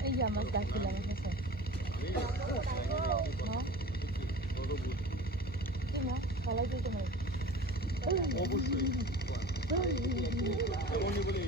এই যে আমার ডাকছিলাম ফলাই দিতে পারি অবশ্যই বলে